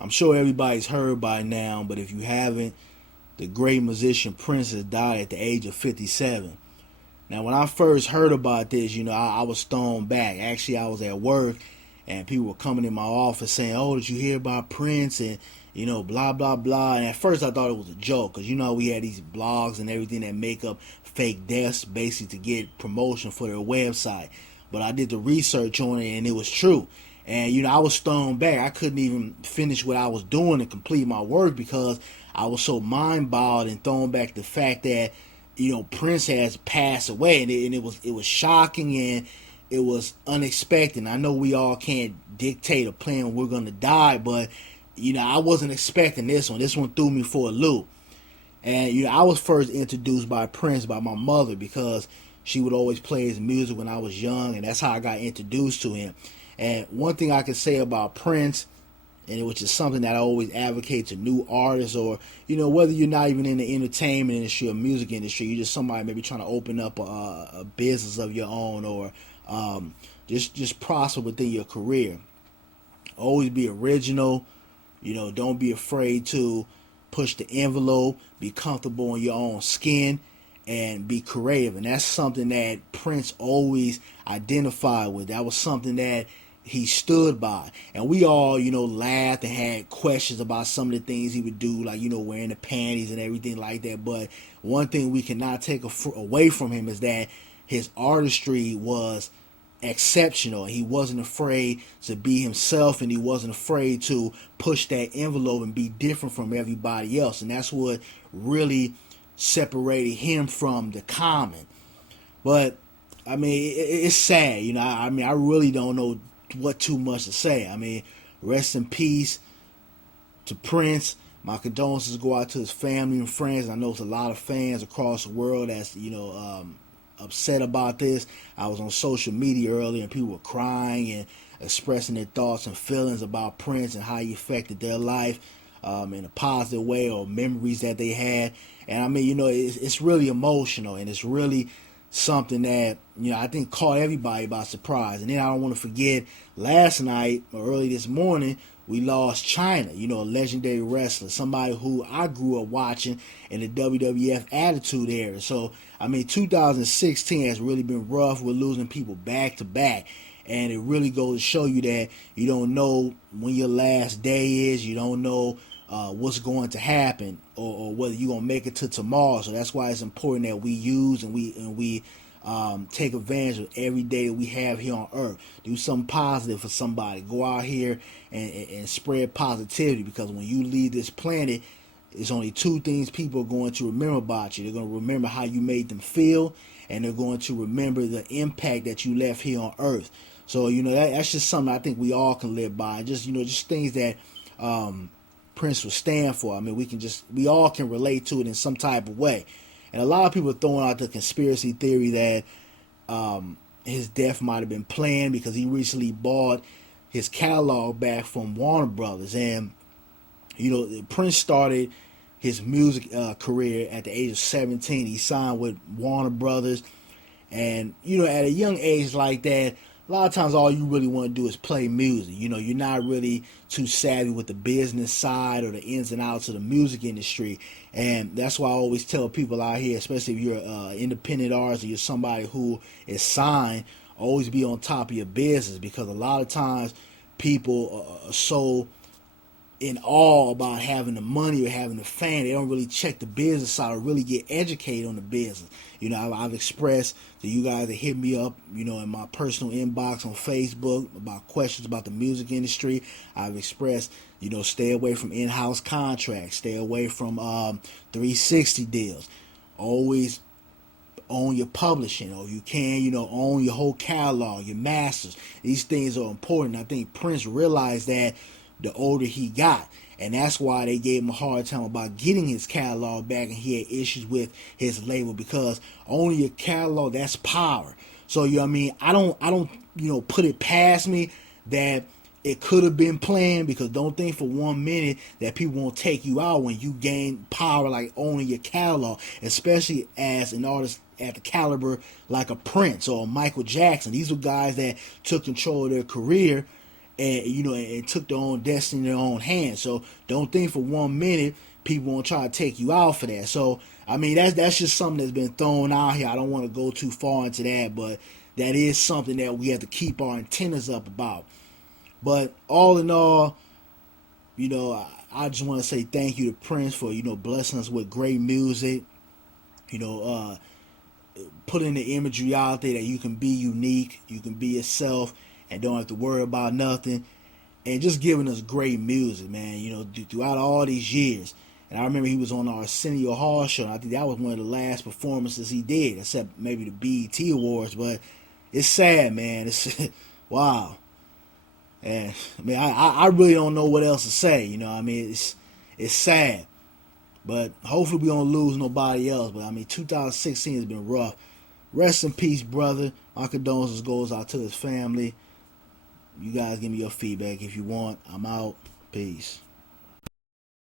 I'm sure everybody's heard by now, but if you haven't, the great musician Prince has died at the age of 57. Now, when I first heard about this, I was thrown back. Actually, I was at work, and people were coming in my office saying, "Oh, did you hear about Prince?" And blah blah blah. And at first, I thought it was a joke, because we had these blogs and everything that make up fake deaths, basically to get promotion for their website. But I did the research on it, and it was true. And I was thrown back. I couldn't even finish what I was doing and complete my work because I was so mind boggled and thrown back the fact that Prince has passed away, and it was shocking, and it was unexpected. I know we all can't dictate a plan when we're gonna die, but I wasn't expecting this one. This one threw me for a loop. And I was first introduced by Prince by my mother, because she would always play his music when I was young, and that's how I got introduced to him. And one thing I can say about Prince, and which is something that I always advocate to new artists, or whether you're not even in the entertainment industry or music industry, you're just somebody maybe trying to open up a business of your own, or just prosper within your career. Always be original. Don't be afraid to push the envelope. Be comfortable in your own skin, and be creative. And that's something that Prince always identified with. That was something that he stood by. And we all, laughed and had questions about some of the things he would do, like, wearing the panties and everything like that. But one thing we cannot take away from him is that his artistry was exceptional. He wasn't afraid to be himself, and he wasn't afraid to push that envelope and be different from everybody else. And that's what really separated him from the common. But I mean, it's sad. I really don't know what too much to say. I mean, rest in peace to Prince. My condolences go out to his family and friends. I know there's a lot of fans across the world that's upset about this. I was on social media earlier, and people were crying and expressing their thoughts and feelings about Prince and how he affected their life in a positive way, or memories that they had. And I mean, it's really emotional, and it's really something that I think caught everybody by surprise. And then I don't want to forget, last night or early this morning, we lost China, a legendary wrestler, somebody who I grew up watching in the WWF Attitude Era. So I mean, 2016 has really been rough. We're losing people back to back, and it really goes to show you that you don't know when your last day is. You don't know what's going to happen, or whether you're gonna make it to tomorrow. So that's why it's important that we use and we take advantage of every day that we have here on earth. Do something positive for somebody. Go out here and spread positivity, because when you leave this planet, it's only two things people are going to remember about you. They're going to remember how you made them feel, and they're going to remember the impact that you left here on earth. So that's just something I think we all can live by. Just just things that Prince would stand for. I mean, we all can relate to it in some type of way. And a lot of people are throwing out the conspiracy theory that his death might have been planned, because he recently bought his catalog back from Warner Brothers. And Prince started his music career at the age of 17. He signed with Warner Brothers, and at a young age like that, a lot of times all you really want to do is play music. You're not really too savvy with the business side or the ins and outs of the music industry. And that's why I always tell people out here, especially if you're an independent artist or you're somebody who is signed, always be on top of your business, because a lot of times people are so in awe about having the money or having the fame. They don't really check the business side or really get educated on the business. I've expressed to you guys that hit me up, in my personal inbox on Facebook about questions about the music industry. I've expressed, stay away from in-house contracts, stay away from 360 deals. Always own your publishing, or you can, own your whole catalog, your masters. These things are important. I think Prince realized that the older he got, and that's why they gave him a hard time about getting his catalog back, and he had issues with his label, because owning your catalog, that's power. So I don't put it past me that it could have been planned, because don't think for 1 minute that people won't take you out when you gain power like owning your catalog, especially as an artist at the caliber like a Prince or a Michael Jackson. These were guys that took control of their career and and took their own destiny in their own hands. So don't think for 1 minute people won't try to take you out for that. So I mean that's just something that's been thrown out here. I don't want to go too far into that, but that is something that we have to keep our antennas up about. But all in all, I just want to say thank you to Prince for blessing us with great music. You know, putting the imagery out there that you can be unique, you can be yourself, and don't have to worry about nothing. And just giving us great music, man. Throughout all these years. And I remember he was on our Arsenio Hall show. And I think that was one of the last performances he did, except maybe the BET Awards. But it's sad, man. It's wow. And I mean, I really don't know what else to say. I mean, it's sad. But hopefully we don't lose nobody else. But I mean, 2016 has been rough. Rest in peace, brother. My condolences goes out to his family. You guys give me your feedback if you want. I'm out. Peace.